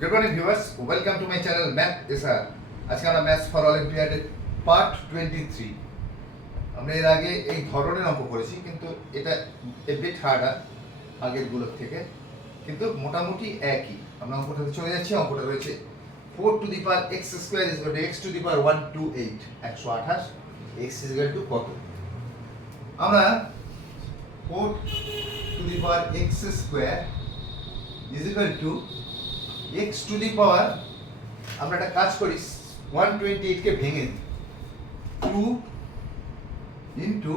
Good morning viewers, welcome to my channel Math SR. আজকে আমরা maths for অলিম্পিয়াডের part 23 আমরা এর আগে এই ধরনের অঙ্ক করেছি, কিন্তু এটা এ বিট হার্ডার আগের গুলোর থেকে, কিন্তু মোটামুটি একই। আমরা অঙ্কটাতে চলে যাচ্ছি। অঙ্কটা রয়েছে 4 to the power x square is equal to x to the power 128 128 x is equal to কত? আমরা 4 to the power x square is equal to x to the power, আমরা একটা কাজ করি 128 কে ভেঙে দিই 2 ইনটু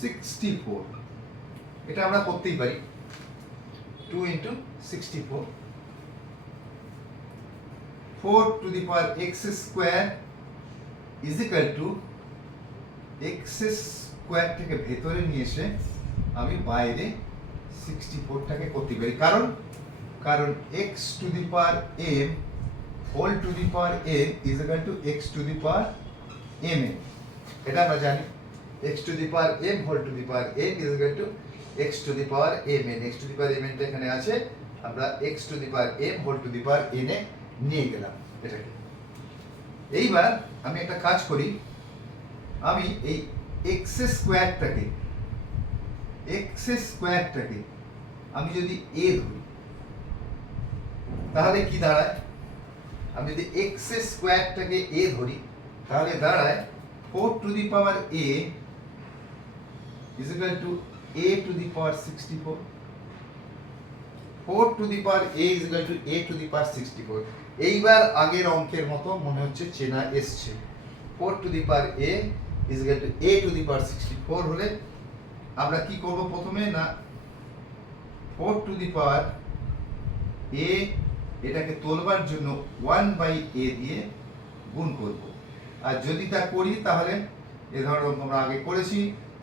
64, এটা আমরা করতেই পারি। 2 into 64, 4 to the power x square is equal to x square থেকে ভেতরে নিয়ে এসে আমি বাইরে 64টাকে করতে পারি, কারণ x to the power m whole to the power n is equal to x to the power m, এটা আমরা জানি। x to the power m whole to the power n is equal to x to the power m n, x to the power m n টা এখানে আছে, আমরা x to the power m whole to the power n এ নিয়ে গেলাম এটাকে। এইবার আমি একটা কাজ করি, আমি এই x স্কয়ারটাকে আমি যদি a ধরি তাহলে কি দাঁড়ায়? আমি যদি x স্কয়ারটাকে a ধরি তাহলে দাঁড়ায় 4 to the power a is equal to a to the power 64, 4 to the power a is equal to a to the power 64। এইবার আগের অঙ্কের মতো মনে হচ্ছে চেনা এসছে। 4 to the power a is equal to a to the power 64 হলে আমরা কি করব? প্রথমে না 4 টু দি পাওয়ার a এটাকে তোলবার জন্য 1/a দিয়ে গুণ করব, আর যদি তা করি তাহলে এ ধরনের আমরা আগে করেছি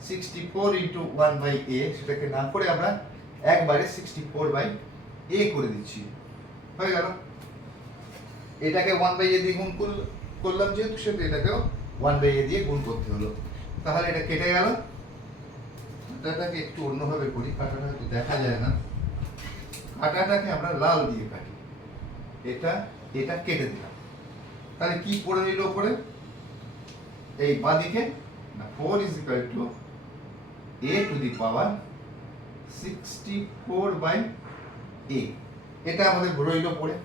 64 ইনটু 1/a, সেটাকে না করে আমরা একবারে 64/a করে দিচ্ছি, হয়ে গেল। এটাকে 1/a দিয়ে গুণ করলাম যেহেতু, সেটা এটাকেও 1/a দিয়ে গুণ করতে হলো, তাহলে এটা কেটে গেল। কাটাটাকে একটু অন্যভাবে করি, কাটাটা হয়তো দেখা যায় না, কাটাটাকে আমরা লাল দিয়ে কাটি, এটা কেটে দিলাম। তাহলে কি পড়ে রইল উপরে? এই বাঁদিকে 4 is equal to a to the power 64/a, এটা আমাদের রইল পড়ে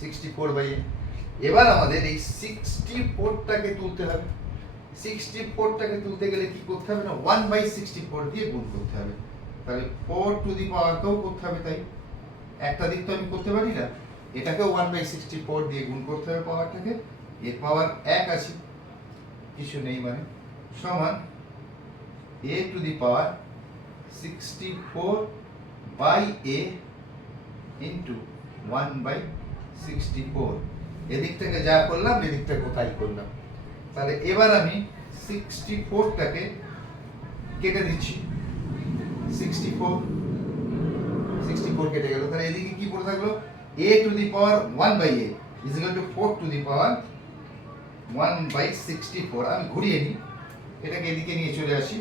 64/a। এবার আমাদের এই 64টাকে তুলতে হবে। 64টাকে তুলতে গেলে কি করতে হবে? না 1/64 দিয়ে গুণ করতে হবে। তাহলে 4 টু দি পাওয়ার কেও করতে হবে, তাই একটা দিক তো আমি করতে পারি না, এটাকেও 1/64 দিয়ে গুণ করতে হবে পাওয়ারটাকে। এর পাওয়ার 1 আছে, কিছু নেই মানে, সমান a to the power 64/a into 1/64। এদিকটাকে যা করলাম এদিকটা কোথায় করলাম। তাহলে এবার আমি 64টাকে কেটে দিচ্ছি, 64 কেটে গেল। তাহলে এদিকে কি পড়ে থাকলো? a to the power 1/a is equal to 4 to the power 1/64। আমি ঘুরিয়ে নিই, এটাকে এদিকে নিয়ে চলে আসি।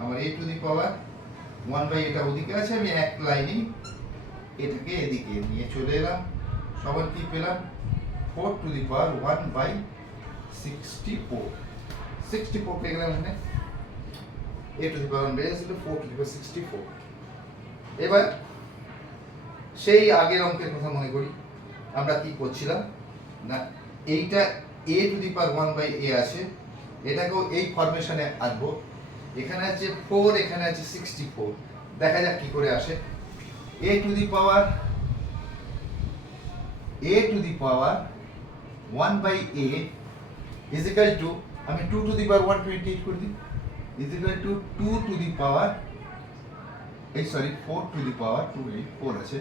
আমার a to the power 1/a টা ওদিকে আছে, আমি এক লাইনে এটাকে এদিকে নিয়ে চলে এলাম। সবার কি পেলাম? 4 টু দি পাওয়ার 1/64, 64 পেয়ে গেলাম এখানে। a টু দি পাওয়ার বেড়ে ছিল 4 টু দি পাওয়ার 64। এবার সেই আগের অঙ্কের কথা মনে করি, আমরা কি করছিলাম না, এইটা a to the power 1/a আছে, এটাকেও এই ফরমেশনে আনবো। এখানে আছে 4, এখানে আছে 64, দেখা যাক কি করে আসে। a to the power 1/a is equal to, আমি 2 টু দি পাওয়ার 128 করে দিই, is equal to 2 to the power 4 to the power 4 আছে,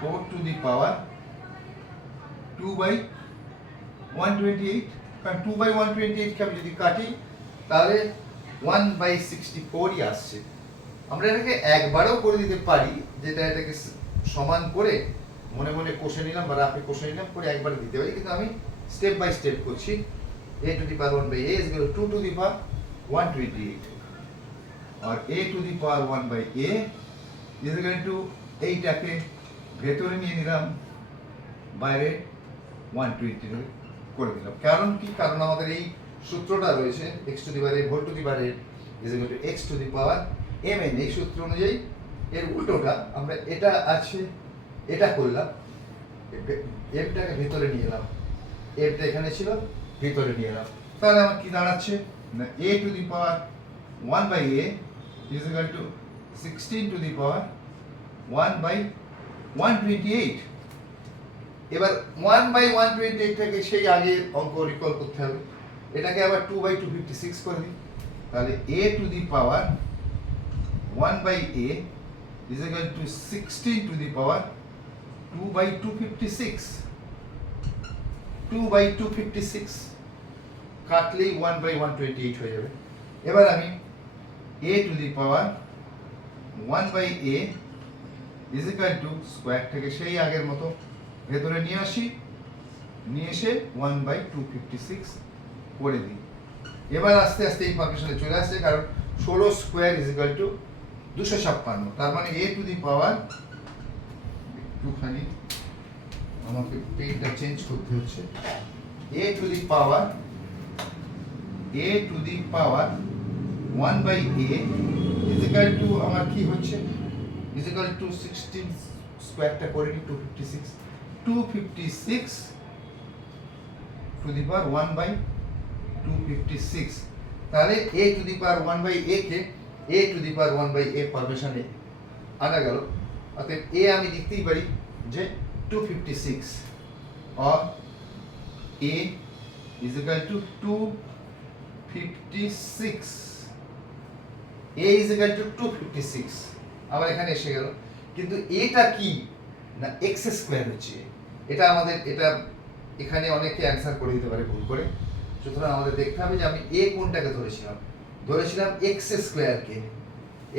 4 টু দি পাওয়ার 2/128, কারণ 2/128 কে আমি যদি কাটি তাহলে 1/64ই আসছে। আমরা এটাকে একবারও করে দিতে পারি, যেটা এটাকে সমান করে মনে মনে কষে নিলাম বা রাফে কষে নিলাম, করে একবারে দিতে পারি, কিন্তু আমি স্টেপ বাই স্টেপ করছি। a to the power 1/a is equal to 2 to the power 128, আর a to the power 1/a is equal to, এইটাকে ভেতরে নিয়ে নিলাম বাইরে 120 করে দিলাম। কারণ কি? কারণ আমাদের এই সূত্রটা রয়েছে x to the power a whole to the power a is equal to x to the power mn। এই সূত্র অনুযায়ী এর উল্টোটা আমরা এটা আছে এটা করলাম, mটাকে ভিতরে নিয়ে এলাম, mটা এখানে ছিল ভিতরে নিয়ে এলাম। তাহলে আমার কি দাঁড়াচ্ছে না a to the power 1 by a is equal to 16 to the power 1 by 128। এবার 1 বাই 128 থেকে সেই আগের অঙ্ক রিকল করতে হবে, এটাকে আবার 2 বাই 256 করে দিই। তাহলে a to the power 1 by a is equal to 16 to the power 2 by 256। 2 by 256 কাটলেই 1 by 128 হয়ে যাবে। এবার আমি a to the power 1 by a is equal to square থেকে সেই আগের মতো ভেতরে নিয়ে আসি, নিয়ে এসে 1 by 256 করে দিই। এবার আস্তে আস্তে এই ফাংশনে চলে আসছে, কারণ 16 স্কয়ার is equal to 256। তার মানে a টু দি পাওয়ার, একটুখানি আমাকে পেজটা চেঞ্জ করতে হচ্ছে, a to the power 1 by a is equal to আমার কি হচ্ছে ইজ ইকুয়াল টু 16 স্কয়ারটা করে নিই 256 টু দি পাওয়ার 1 বাই 256। তাহলে a to the power 1 by a কে a to the power 1 by a ফরমেশনে আনা গেল। অতএব a আমি লিখতেই পারি যে 256 or a is equal to 256। a is equal to 256 আবার এখানে এসে গেল, কিন্তু এটা কি না x স্কয়ার হচ্ছে। এটা আমাদের এটা এখানে অনেকে অ্যানসার করে দিতে পারে ভুল করে, সুতরাং আমাদের দেখতে হবে যে আমি a কোনটাকে ধরেছিলাম x স্কয়ারকে,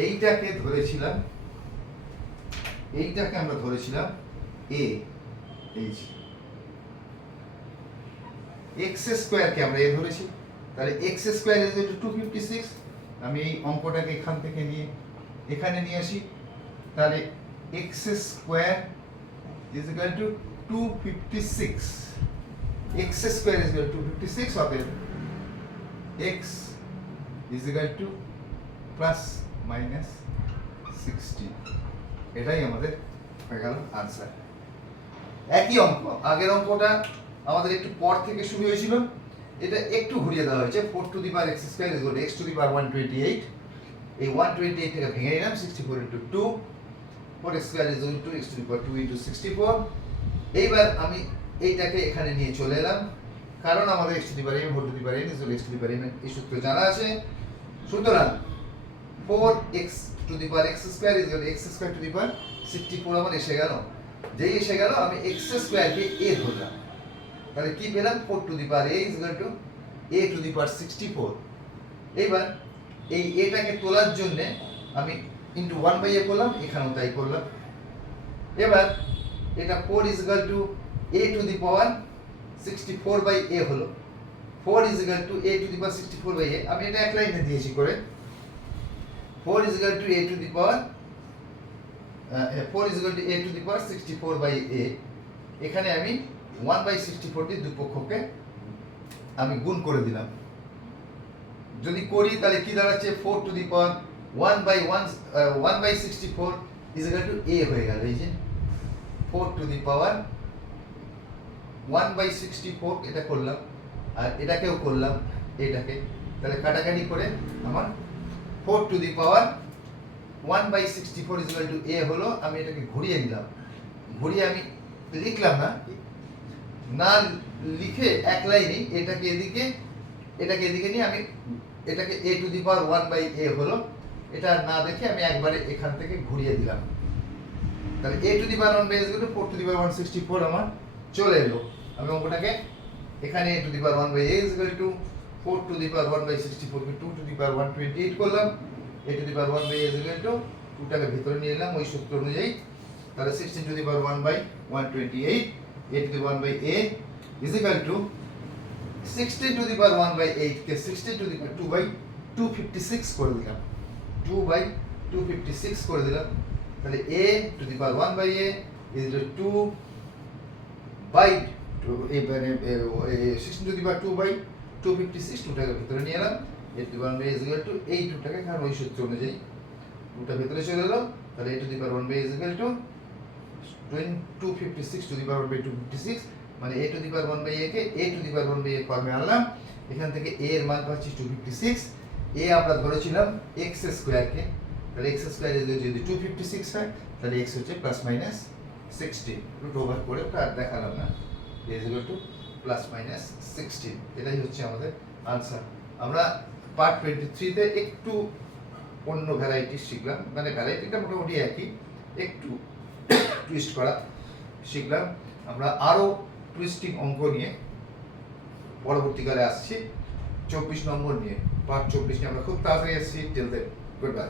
এইটাকে ধরেছিলাম, এইটাকে আমরা ধরেছিলাম a, এই যে x স্কয়ারকে আমরা a ধরেছি। তাহলে x square is equal to 256। আমি এই অঙ্কটাকে এখান থেকে নিয়ে এখানে নিয়ে আসি, তাহলে x square is equal to 256। x square is equal to 256, অতএব x is equal to plus minus 16। এটাই আমাদের হয়ে গেল আনসার। একই অঙ্ক, আগের অঙ্কটা আমাদের একটু পর থেকে শুরু হয়েছিল, এটা একটু ঘুরিয়ে দেওয়া হয়েছে। 4 to the power x square is equal to x to the power 128। এই 128 টাকে ভেঙে নিলাম, 64 into 2, 4x square is equal to x to the power 2 into 64। এইবার আমি এইটাকে এখানে নিয়ে চলে এলাম, কারণ আমাদের x to the power m whole to the power n is equal to x to the power n এই সূত্র জানা আছে। সুতরাং 4x to the power x square is equal to x square to the power 64 আমার এসে গেল। যেই এসে গেল আমি x স্কয়ারকে a ধরলাম, তাহলে কি পেলাম 4 to the power a is equal to a to the power 64। এবার এই এটাকে তোলার জন্য আমি ইনটু 1 বাই a করলাম, এখানেও তাই করলাম। এবার এটা 4 is equal to a to the power 64 by a হলো। 4 is equal to a to the power 64 by a, আমি এটা এক লাইনে দিয়েছি করে 4 is equal to a to the power 4 is equal to a to the power 64 by a। এখানে আমি 1 by 64 দিয়ে দুই পক্ষকে আমি গুণ করে দিলাম। যদি করি তাহলে কি দাঁড়াচ্ছে 4 to the power 1 by 64 is equal to a হয়ে গেল। এই যে 4 to the power 1 by 64 এটা করলাম, আর এটাকেও করলাম এটাকে, তাহলে কাটাকাটি করে আমার 4 to the power 1 by 64 is equal to a হলো। আমি এটাকে ঘুরিয়ে নিলাম, ঘুরিয়ে আমি লিখলাম না লিখে এক লাইনে এটাকে এদিকে নিয়ে আমি এটাকে a to the power 1 by a হলো, এটা না দেখে আমি একবারে এখান থেকে ঘুরিয়ে দিলাম। তাহলে a to the power 1 by a is equal to 4 to the power 164 আমার চলে এলো। আমি অঙ্কটাকে এখানে a to the power 1 by a is equal to 4 to the power 1 by 64 কে 2 টু দি পাওয়ার 128 করলাম। a to the power 1 by a is equal to 2 টাকে ভিতরে নিয়ে এলাম ওই সূত্র অনুযায়ী। তাহলে 16 to the power 1 by 128 a to the 1 by a is equal to 16 to the power 1 by 8 কে 16 টু দি পাওয়ার 2 বাই 256 করে দিলাম, 2 বাই 256 করে দিলাম। তাহলে a to the power 1 by a is equal to 2 by মানে 16 to the power 2 by 256 2টাকে ভিতরে নিয়ে এলাম a to the power 1 by is equal to এই 2টাকে কারণ ওই সূত্র অনুযায়ী 2টা ভিতরে চলে এলো তাহলে a to the power 1 by is equal to 256 to the power 1 by 256 মানে a to the power 1 by a কে a to the power 1 by a ফর্মে আনলাম এখান থেকে a এর মান পাচ্ছি 256 a আমরা ধরেছিলাম x স্কয়ার কে তাহলে x স্কয়ার যদি 256 হয় তাহলে x হচ্ছে প্লাস মাইনাস 16 রুট ওভার করে ওটা আর দেখালাম না a is equal two plus minus 16 এটাই হচ্ছে আমাদের আনসার আমরা পার্ট 23 তে একটু অন্য ভ্যারাইটি শিখলাম মানে ভ্যারাইটিটা মোটামুটি একই একটু টুইস্ট করা শিখলাম আমরা আরো টুইস্টিং অঙ্ক নিয়ে পরবর্তীকালে আসছি 24 নম্বর নিয়ে পার্ট 24 নিয়ে আমরা খুব তাড়াতাড়ি আসছি টিল দেন গুড বাই